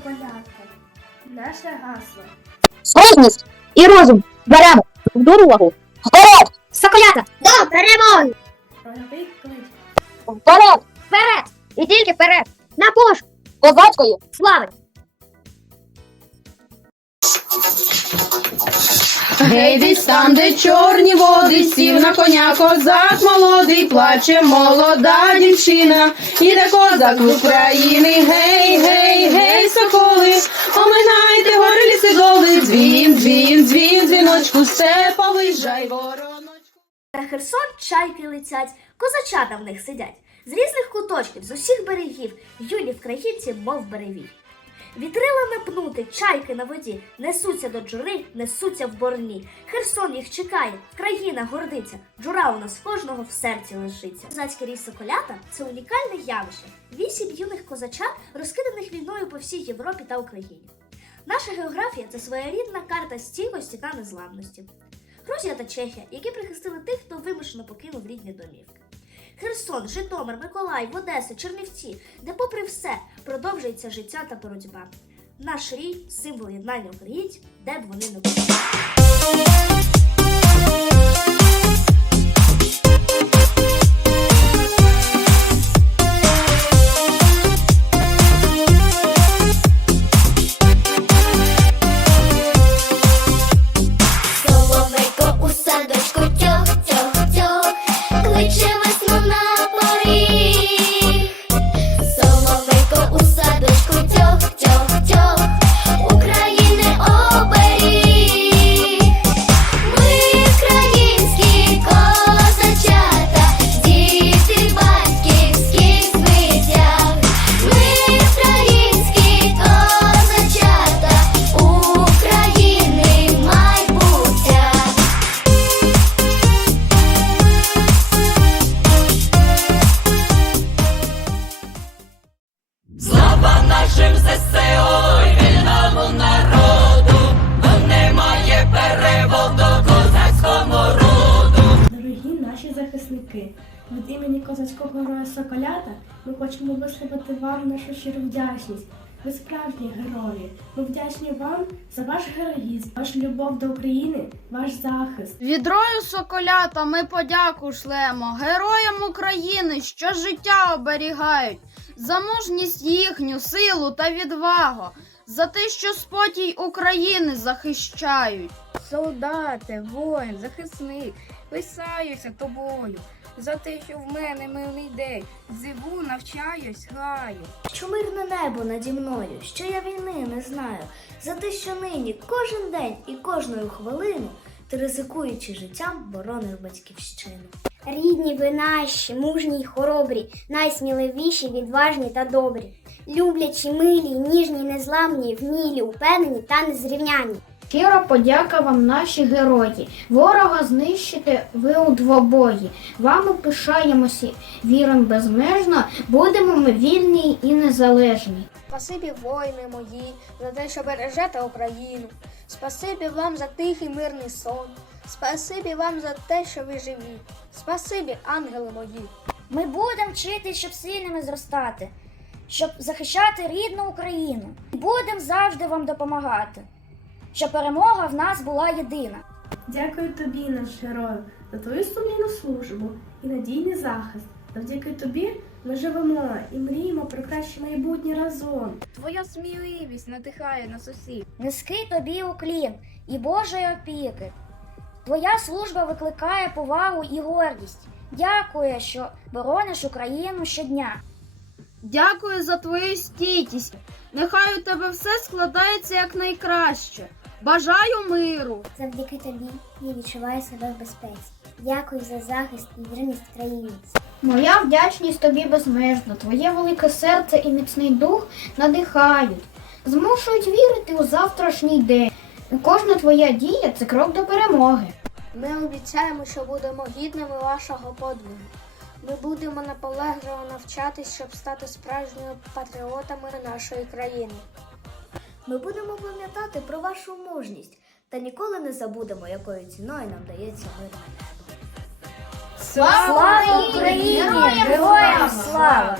Соколятка. Наше гасло. Спритність і розум беремо в дорогу. Вперед! Соколята! До перемоги! Клич. Вперед! Вперед! І тільки вперед! На пошук Козацької! слави! Гей, десь там, де чорні води, сів на коня козак молодий, плаче молода дівчина, іде козак в України, гей, гей, гей, соколи, оминайте гори ліси доли, дзвін, дзвін, дзвін, дзвіночку, степа виїжджай, вороночку. На Херсон чайки летять, козачата в них сидять. З різних куточків, з усіх берегів, юні вкраїнці, мов береві. Вітрила напнути, чайки на воді, несуться до джури, несуться в борні. Херсон їх чекає, країна гордиться, джура у нас кожного в серці лишиться. Козацький ріс соколята це унікальне явище. Вісім юних козачат, розкиданих війною по всій Європі та Україні. Наша географія це своєрідна карта стійкості та незламності. Грузія та Чехія, які прихистили тих, хто вимушено покинув рідні домівки. Херсон, Житомир, Миколаїв, Одеса, Чернівці, де, попри все, продовжується життя та боротьба. Наш рій символ єднання українців, де б вони не були. Імені козацького героя Соколята ми хочемо висловити вам нашу щиру вдячність. Ви справжні герої. Ми вдячні вам за ваш героїзм, вашу любов до України, ваш захист. Відрою соколята ми подяку шлемо героям України, що життя оберігають, за мужність їхню, силу та відвагу, за те, що спокій України захищають. Солдати, воїн, захисник, писаюся тобою. За те, що в мене милий день, зиву навчаюсь, граю. Що мирне небо наді мною, що я війни не знаю, за те, що нині кожен день і кожною хвилину ти ризикуючи життям боронив батьківщину. Рідні ви наші, мужні й хоробрі, найсміливіші, відважні та добрі. Люблячі, милі, ніжні, незламні, вмілі, упевнені та незрівняні. Щира подяка вам, наші герої. Ворога знищите ви у двобої. Вами пишаємося, віримо безмежно, будемо ми вільні і незалежні. Спасибі, воїни мої, за те, що бережете Україну. Спасибі вам за тихий мирний сон. Спасибі вам за те, що ви живі. Спасибі, ангели мої. Ми будемо вчитись, щоб сильними зростати, щоб захищати рідну Україну. Будемо завжди вам допомагати, щоб перемога в нас була єдина. Дякую тобі, наш герой, за твою сумлінну службу і надійний захист. Завдяки тобі ми живемо і мріємо про краще майбутнє разом. Твоя сміливість надихає нас усіх. Низький тобі уклін і Божої опіки. Твоя служба викликає повагу і гордість. Дякую, що борониш Україну щодня. Дякую за твою стійкість. Нехай у тебе все складається як найкраще. Бажаю миру. Завдяки тобі я відчуваю себе в безпеці. Дякую за захист і вірність країні. Моя вдячність тобі безмежна. Твоє велике серце і міцний дух надихають, змушують вірити у завтрашній день. Кожна твоя дія це крок до перемоги. Ми обіцяємо, що будемо гідними вашого подвигу. Ми будемо наполегливо навчатись, щоб стати справжніми патріотами нашої країни. Ми будемо пам'ятати про вашу мужність та ніколи не забудемо, якою ціною нам дається мир. небо. Слава Україні! Героям слава!